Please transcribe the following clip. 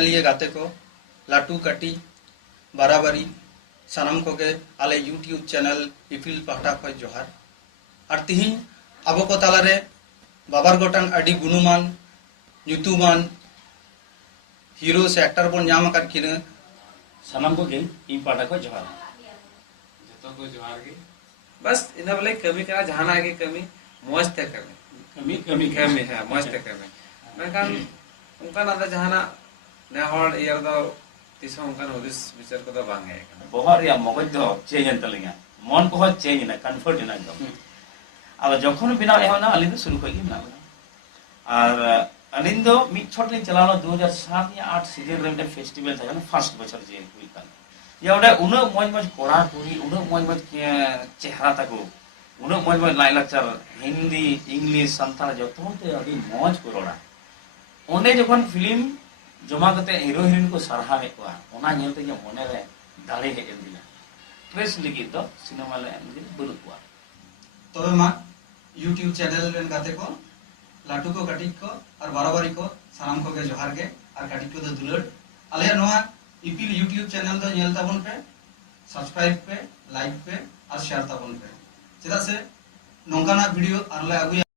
ᱧᱮᱧᱮᱞᱤᱭᱟᱹ ᱜᱟᱛᱮ ᱠᱚ लाटू काटी बाराबारी सानाम कोगे आले यूट्यूब चैनल इपिल पाहटा खय जोहार और तिहिं आबो को तालारे बाबार गोटान अडी गुणमान ᱧᱩᱛᱩᱢᱟᱱ हीरो से एक्टर बन नाम कर किने सानाम कोगे इन पाहटा खय जोहार जतो को जोहार गे बस इना बोले कमी करा जहाना आगे कमी मौज ते कमी कमी है मौज ते कमी मेनखान उनका ना जहाना ने हॉल यार दो तीसरा उनका नोटिस विचार को तो बांग है बहुत या मगज दो चेंज तलिंगा मन को चेंज ना कंफर्ट ना एकदम अब जखन बिना एहना अलिन शुरू कई ना और अलिन दो मी छोट लिन चलानो 2007 या 8 सीजन रे फेस्टिवल था ना फर्स्ट बछर जे हुई था या ओडे उन मौज मौज कोड़ा पूरी उन मौज मौज चेहरा तको उन मौज मौज लाइलाचार हिंदी इंग्लिश संताल जतो ते अडी मौज को रोड़ा ओने जखन फिल्म जमा करते हीरो हीरोइन को सरहावे को ओना नेलते जे मने रे दाड़े हे एंदिना प्रेस लिखि तो सिनेमा ले एंदिन बुरु को तबे मा यूट्यूब चैनल रेन गाते को लाटू को काटी को और बाराबारी को सानाम को के जोहार गे और काटी को दो दुलड़ आले नोआ इपिल यूट्यूब चैनल दो नेल ताबन पे सब्सक्राइब पे लाइक पे और शेयर ताबन पे चेदा से नोंकाना वीडियो आरले आगु